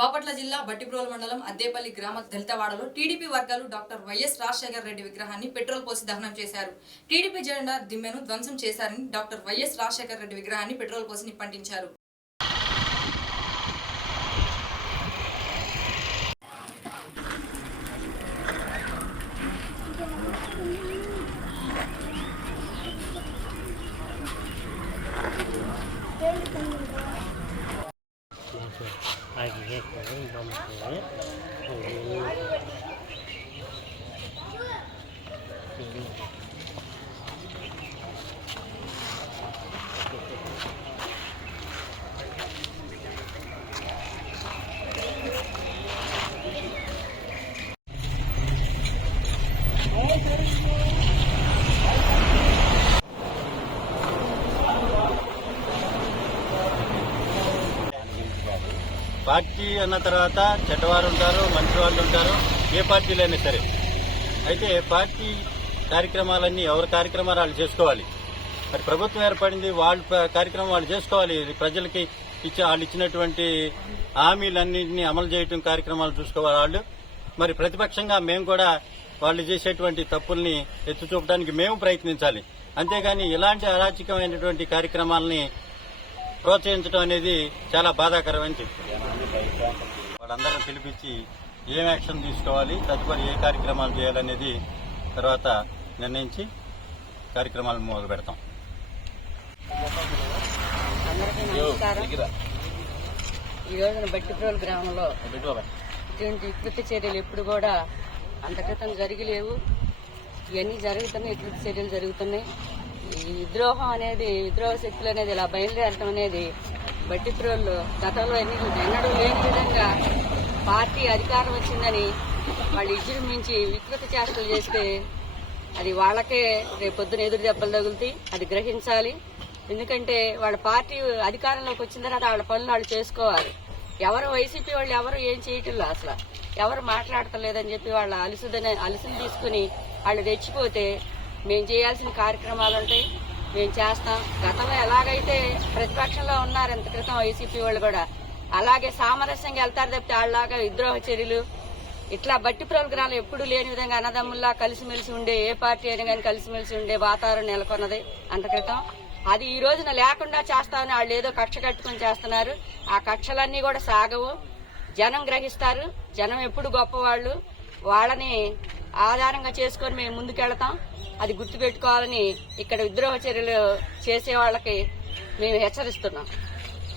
బాపట్ల జిల్లా బట్టిప్రోలు మండలం అద్దేపల్లి గ్రామ దళితవాడలో టీడీపీ వర్గాలు డాక్టర్ వైఎస్ రాజశేఖర రెడ్డి విగ్రహాన్ని పెట్రోల్ పోసి దహనం చేశారు. టీడీపీ జెండా దిమ్మెను ధ్వంసం చేశారని డాక్టర్ వైఎస్ రాజశేఖర రెడ్డి విగ్రహాన్ని పెట్రోల్ పోసి నిప్పంటించారు. పార్టీ అన్న తర్వాత చెడ్డవారు ఉంటారు, మంచి వాళ్ళు ఉంటారు, ఏ పార్టీలైనా సరే. అయితే పార్టీ కార్యక్రమాలన్నీ ఎవరి కార్యక్రమాలు వాళ్ళు చేసుకోవాలి. మరి ప్రభుత్వం ఏర్పడింది, వాళ్ళ కార్యక్రమం వాళ్ళు చేసుకోవాలి. ప్రజలకి వాళ్ళు ఇచ్చినటువంటి హామీలన్నింటినీ అమలు చేయడం కార్యక్రమాలు చూసుకోవాలి వాళ్ళు. మరి ప్రతిపక్షంగా మేము కూడా వాళ్ళు చేసేటువంటి తప్పుల్ని ఎత్తి చూపడానికి మేము ప్రయత్నించాలి. అంతేగాని ఇలాంటి అరాచకమైనటువంటి కార్యక్రమాలని ప్రోత్సహించడం అనేది చాలా బాధాకరమని చెప్తుంది. వాళ్ళందరినీ పిలిపించి ఏం యాక్షన్ తీసుకోవాలి, తదుపరి ఏ కార్యక్రమాలు చేయాలనేది తర్వాత నిర్ణయించి కార్యక్రమాలు మొదలు పెడతాం. ఈ రోజున బట్టిప్రోలు గ్రామంలో ఇటువంటి వికృతి చర్యలు ఎప్పుడు కూడా అంత క్రితం జరిగిలేవు. ఇవన్నీ జరుగుతున్నాయి, వికృతి చర్యలు జరుగుతున్నాయి. ఈ విద్రోహం అనేది, విద్రోహ శక్తులు అనేది ఇలా బయలుదేరటం అనేది బట్టిప్రోలు గతంలో ఎన్నడూ లేని విధంగా పార్టీ అధికారం వచ్చిందని వాళ్ళు విజృంభించి వికృతి చేష్టలు చేస్తే అది వాళ్ళకే రేపొద్దున ఎదురు దెబ్బలు తగులుతాయి. అది గ్రహించాలి. ఎందుకంటే వాళ్ళ పార్టీ అధికారంలోకి వచ్చిన తర్వాత వాళ్ళ పనులు వాళ్ళు చేసుకోవాలి. ఎవరు వైసీపీ వాళ్ళు ఎవరు ఏం చేయటంలో అసలు ఎవరు మాట్లాడతలేదని చెప్పి వాళ్ళ అలసిని తీసుకుని వాళ్ళు రెచ్చిపోతే మేము చేయాల్సిన కార్యక్రమాలు ఉంటాయి, మేము చేస్తాం. గతంలో ఎలాగైతే ప్రతిపక్షంలో ఉన్నారు ఇంత క్రితం వైసీపీ వాళ్ళు కూడా అలాగే సామరస్యంగా వెళ్తారు తప్పితే వాళ్ళలాగా విద్రోహ చర్యలు ఇట్లా బట్టిప్రోలు గ్రామం ఎప్పుడూ లేని విధంగా అన్నదమ్ముల్లా కలిసిమెలిసి ఉండే, ఏ పార్టీ అయినా కానీ కలిసిమెలిసి ఉండే వాతావరణం నెలకొన్నది అంత క్రితం. అది ఈ రోజున లేకుండా చేస్తామని వాళ్ళు ఏదో కక్ష కట్టుకుని చేస్తున్నారు. ఆ కక్షలన్నీ కూడా సాగవు. జనం గ్రహిస్తారు. జనం ఎప్పుడు గొప్పవాళ్లు, వాళ్ళని ఆధారంగా చేసుకుని మేము ముందుకెళ్తాం. అది గుర్తుపెట్టుకోవాలని ఇక్కడ విద్రోహ చర్యలు చేసే వాళ్ళకి మేము హెచ్చరిస్తున్నాం.